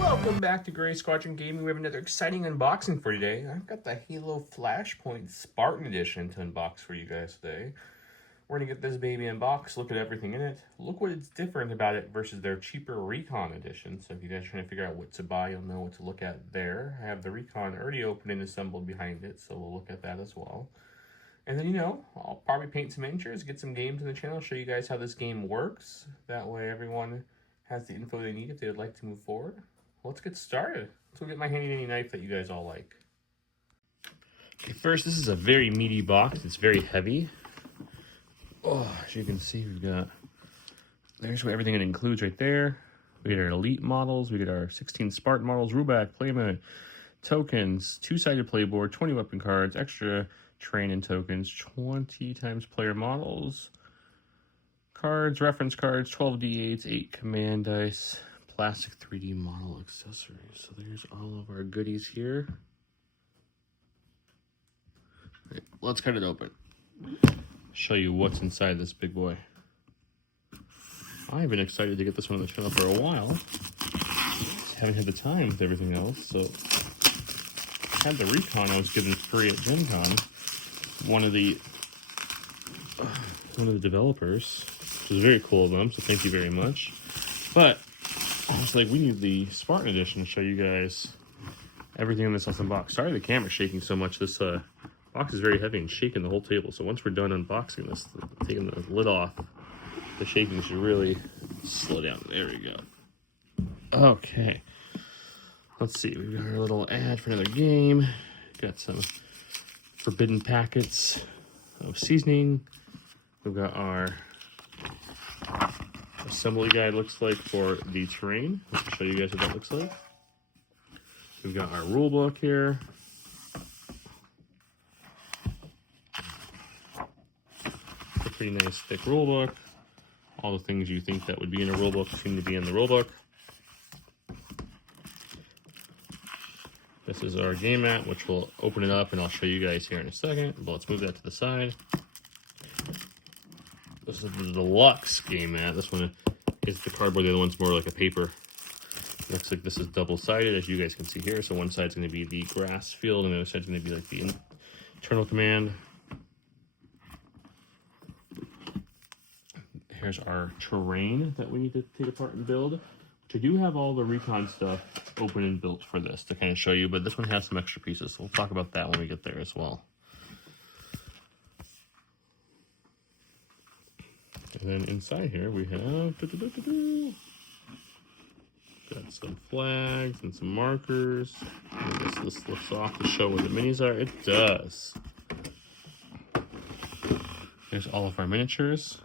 Welcome back to Gray Squadron Gaming. We have another exciting unboxing for today. I've got the Halo Flashpoint Spartan Edition to unbox for you guys today. We're going to get this baby unboxed, look at everything in it, look what is different about it versus their cheaper Recon Edition. So if you guys are trying to figure out what to buy, you'll know what to look at there. I have the Recon already opened and assembled behind it, so we'll look at that as well. And then, I'll probably paint some miniatures, get some games in the channel, show you guys how this game works. That way everyone has the info they need if they would like to move forward. Let's get started. Let's go get my handy-dandy knife that you guys all like. Okay, first, this is a very meaty box. It's very heavy. Oh, as you can see, there's what everything it includes right there. We get our Elite models, we get our 16 Spartan models, Ruback, Playmat, tokens, two-sided playboard, 20 weapon cards, extra terrain and tokens, 20 times player models, cards, reference cards, 12 D8s, 8 command dice, plastic 3D model accessories. So there's all of our goodies here. Right, let's cut it open. Show you what's inside this big boy. I've been excited to get this one on the channel for a while. Haven't had the time with everything else, so I had the Recon I was given free at Gen Con. One of the developers, which was very cool of them, so thank you very much. But I was like, we need the Spartan Edition to show you guys everything in this awesome box. Sorry the camera's shaking so much. This box is very heavy and shaking the whole table. So once we're done unboxing this, taking the lid off, the shaking should really slow down. There we go. Okay. Let's see. We've got our little ad for another game. Got some forbidden packets of seasoning. We've got our assembly guide looks like for the terrain. I'll show you guys what that looks like. We've got our rule book here. A pretty nice thick rule book. All the things you think that would be in a rule book seem to be in the rule book. This is our game mat, which we'll open it up and I'll show you guys here in a second. But let's move that to the side. This is the deluxe game mat. This one is the cardboard. The other one's more like a paper. Looks like this is double-sided, as you guys can see here. So one side's going to be the grass field, and the other side's going to be like the internal command. Here's our terrain that we need to take apart and build. Which I do have all the Recon stuff open and built for this to kind of show you, but this one has some extra pieces. So we'll talk about that when we get there as well. And then inside here we have got some flags and some markers. I guess this lifts off to show where the minis are. It does. There's all of our miniatures.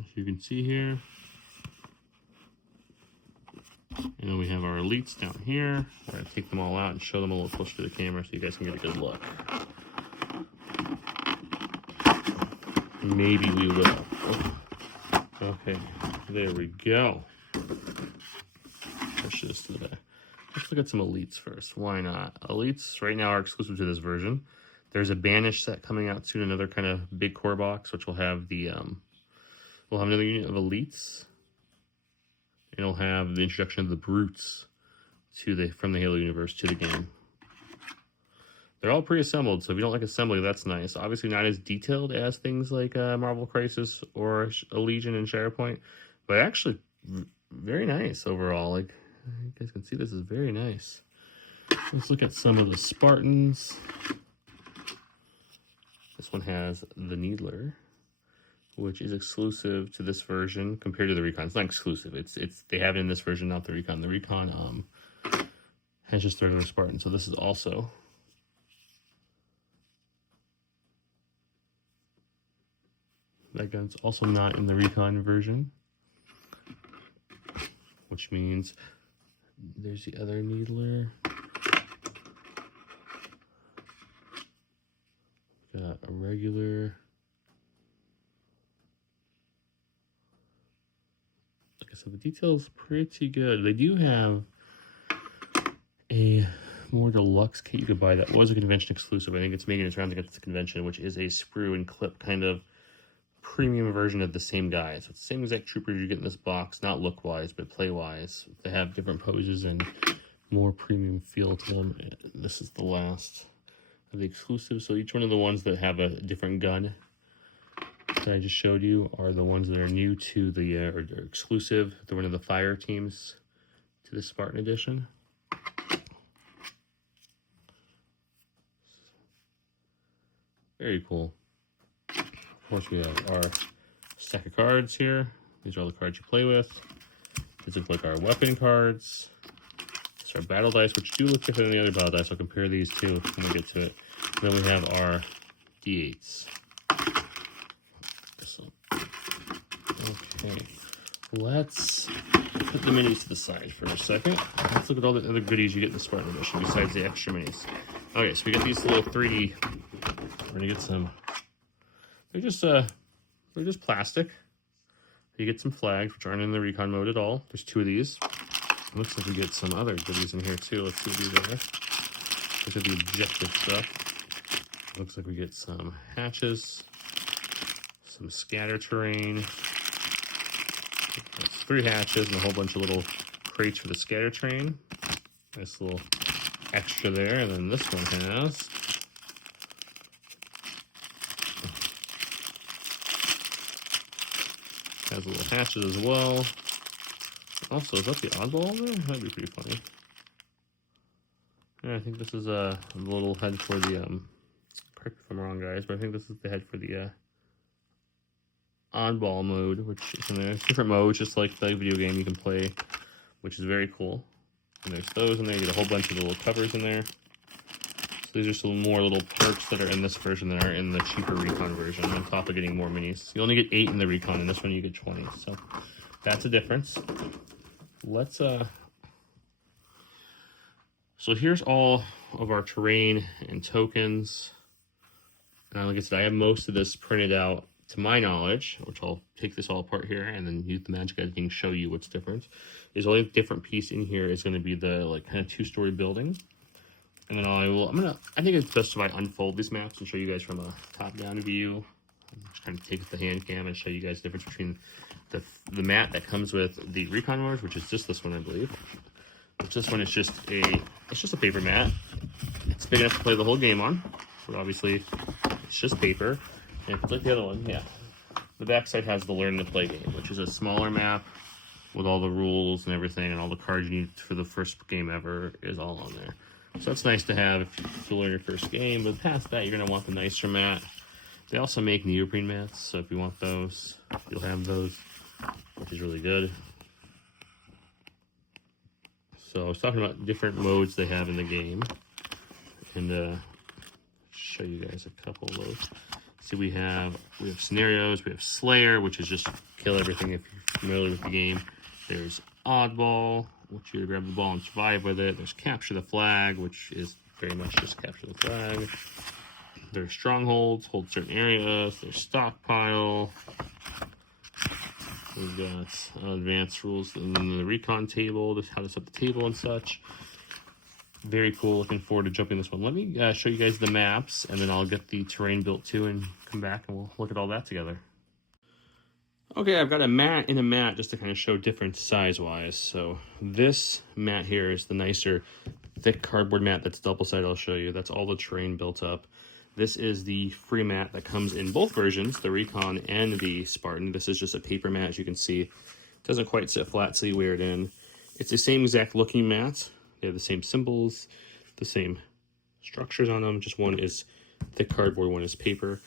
As you can see here. And then we have our elites down here. We're going to take them all out and show them a little closer to the camera so you guys can get a good look. Maybe we will. Okay, there we go. Push this to the back. Let's look at some elites first. Why not? Elites right now are exclusive to this version. There's a Banish set coming out soon, another kind of big core box, which will have the we'll have another unit of elites. And it'll have the introduction of the brutes to from the Halo universe to the game. They're all pre-assembled, so if you don't like assembly, that's nice. Obviously not as detailed as things like Marvel Crisis or Legion and SharePoint, but actually very nice overall. Like, you guys can see this is very nice. Let's look at some of the Spartans. This one has the Needler, which is exclusive to this version compared to the Recon. It's not exclusive. It's they have it in this version, not the Recon. The Recon has just regular Spartan, so this is also. That gun's also not in the Recon version, which means there's the other Needler. Got a regular. Like I said, the detail's pretty good. They do have a more deluxe kit you could buy that was a convention exclusive. I think it's making its rounds against the convention, which is a sprue and clip kind of premium version of the same guy. So it's the same exact troopers you get in this box, not look-wise, but play-wise. They have different poses and more premium feel to them. And this is the last of the exclusives. So each one of the ones that have a different gun that I just showed you are the ones that are new to the, or exclusive. They're one of the fire teams to the Spartan edition. Very cool. Of course, we have our stack of cards here. These are all the cards you play with. These look like our weapon cards. These are our battle dice, which do look different than the other battle dice. I'll compare these two when we get to it. And then we have our D8s. Okay, let's put the minis to the side for a second. Let's look at all the other goodies you get in the Spartan edition besides the extra minis. Okay, so we got these little 3D. We're gonna get some. They're just plastic. You get some flags, which aren't in the Recon mode at all. There's 2 of these. It looks like we get some other goodies in here too. Let's see what these are. These are the objective stuff. Looks like we get some hatches, some scatter terrain. That's 3 hatches and a whole bunch of little crates for the scatter terrain. Nice little extra there. And then this one has little hatches as well. Also, is that the oddball there? That'd be pretty funny. Yeah, I think this is a little head for the, correct me if I'm wrong, guys, but I think this is the head for the oddball mode, which is in there. It's different modes, just like the video game you can play, which is very cool. And there's those in there. You get a whole bunch of little covers in there. So these are some more little perks that are in this version than are in the cheaper Recon version, on top of getting more minis. You only get 8 in the Recon, and this one you get 20. So that's a difference. Let's so here's all of our terrain and tokens. And like I said, I have most of this printed out to my knowledge, which I'll take this all apart here and then use the magic editing to show you what's different. There's only different piece in here is going to be the like kind of 2-story building. And then I think it's best if I unfold these maps and show you guys from a top-down view. I'm just kind of take the hand cam and show you guys the difference between the mat that comes with the Recon mode, which is just this one, I believe. Which this one is just a paper mat. It's big enough to play the whole game on, but obviously it's just paper. And it's like the other one, yeah. The backside has the Learn to Play game, which is a smaller map with all the rules and everything, and all the cards you need for the first game ever is all on there. So that's nice to have if you learn your first game, but past that, you're going to want the nicer mat. They also make neoprene mats, so if you want those, you'll have those, which is really good. So I was talking about different modes they have in the game, and show you guys a couple of those. So we have scenarios, we have Slayer, which is just kill everything if you're familiar with the game. There's Oddball, which you grab the ball and survive with it. There's Capture the Flag, which is very much just capture the flag. There's Strongholds, hold certain areas. There's Stockpile. We've got advanced rules, and then the Recon table, how to set the table and such. Very cool. Looking forward to jumping this one. Let me show you guys the maps, and then I'll get the terrain built too and come back and we'll look at all that together. Okay, I've got a mat in a mat just to kind of show difference size-wise. So this mat here is the nicer, thick cardboard mat that's double-sided. I'll show you. That's all the terrain built up. This is the free mat that comes in both versions, the Recon and the Spartan. This is just a paper mat, as you can see. It doesn't quite sit flat, so you wear it in. It's the same exact looking mat. They have the same symbols, the same structures on them. Just one is thick cardboard, one is paper.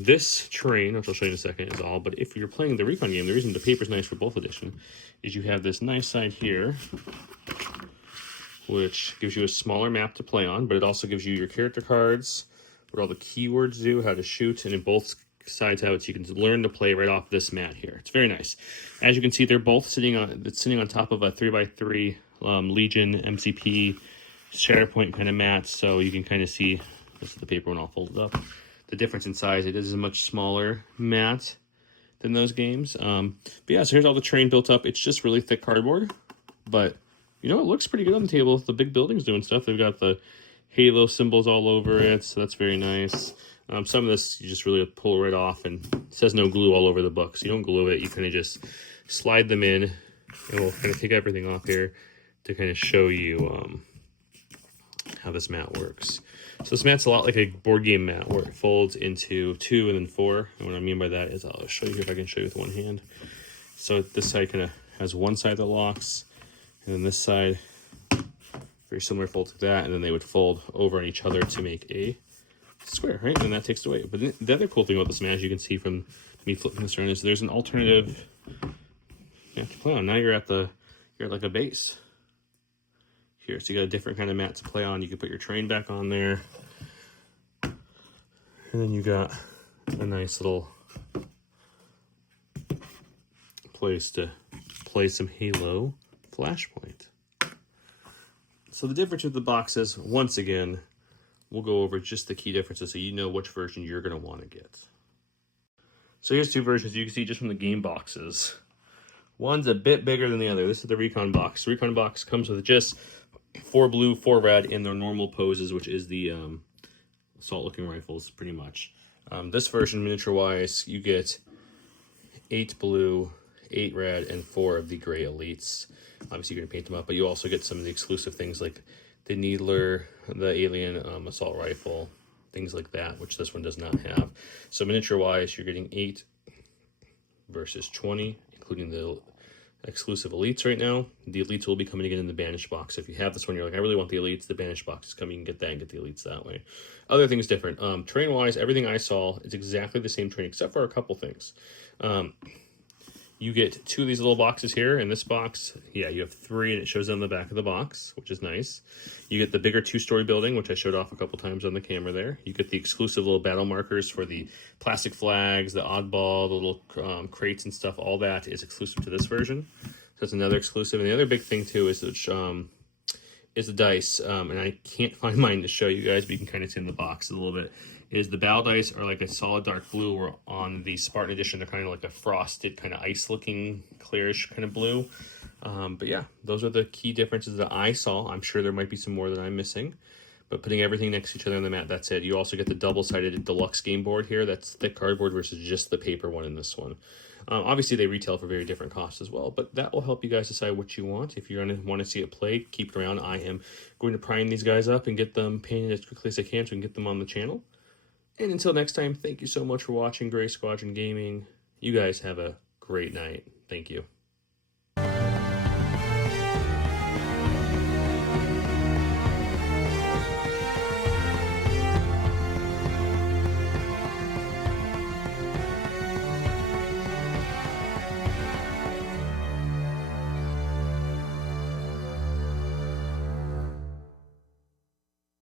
This terrain, which I'll show you in a second, is all. But if you're playing the Recon game, the reason the paper's nice for both edition is you have this nice side here, which gives you a smaller map to play on, but it also gives you your character cards, what all the keywords do, how to shoot, and in both sides how you can learn to play right off this mat here. It's very nice. As you can see, they're both sitting on top of a 3x3 Legion MCP Shatterpoint kind of mat, so you can kind of see, this is the paper one all folded up, the difference in size. It is a much smaller mat than those games. But yeah, so here's all the terrain built up. It's just really thick cardboard, but you know, it looks pretty good on the table. The big building's doing stuff. They've got the Halo symbols all over it, so that's very nice. Some of this you just really pull right off, and it says no glue all over the book, so you don't glue it. You kind of just slide them in, and we'll kind of take everything off here to kind of show you how this mat works. So this mat's a lot like a board game mat where it folds into 2 and then 4. And what I mean by that is, I'll show you if I can show you with one hand. So this side kind of has one side that locks, and then this side, very similar fold to that, and then they would fold over on each other to make a square, right? And that takes it away. But the other cool thing about this mat, as you can see from me flipping this around, is there's an alternative you have to play on. Now you're at like a base here, so you got a different kind of mat to play on. You can put your train back on there, and then you got a nice little place to play some Halo Flashpoint. So the difference with the boxes, once again, we'll go over just the key differences so you know which version you're going to want to get. So here's 2 versions you can see just from the game boxes. One's a bit bigger than the other. This is the Recon box. The Recon box comes with just 4 blue, 4 red in their normal poses, which is the assault-looking rifles, pretty much. This version, miniature-wise, you get 8 blue, 8 red, and 4 of the gray elites. Obviously, you're going to paint them up, but you also get some of the exclusive things like the Needler, the Alien assault rifle, things like that, which this one does not have. So miniature-wise, you're getting 8 versus 20, including the exclusive elites right now. The elites will be coming again in the banished box. If you have this one, you're like, I really want the elites, the banished box is coming. You can get that and get the elites that way. Other things different. Train-wise, everything I saw is exactly the same train, except for a couple things. You get 2 of these little boxes here. In this box, yeah, you have 3, and it shows on the back of the box, which is nice. You get the bigger 2-story building, which I showed off a couple times on the camera there. You get the exclusive little battle markers for the plastic flags, the oddball, the little crates and stuff. All that is exclusive to this version. So that's another exclusive. And the other big thing, too, is the dice. And I can't find mine to show you guys, but you can kind of see in the box a little bit. Is the battle dice are like a solid dark blue, or on the Spartan edition, they're kind of like a frosted, kind of ice-looking, clearish kind of blue. But yeah, those are the key differences that I saw. I'm sure there might be some more that I'm missing. But putting everything next to each other on the mat, that's it. You also get the double-sided deluxe game board here. That's thick cardboard versus just the paper one in this one. Obviously, they retail for very different costs as well, but that will help you guys decide what you want. If you're going to want to see it played, keep it around. I am going to prime these guys up and get them painted as quickly as I can so we can get them on the channel. And until next time, thank you so much for watching Gray Squadron Gaming. You guys have a great night. Thank you.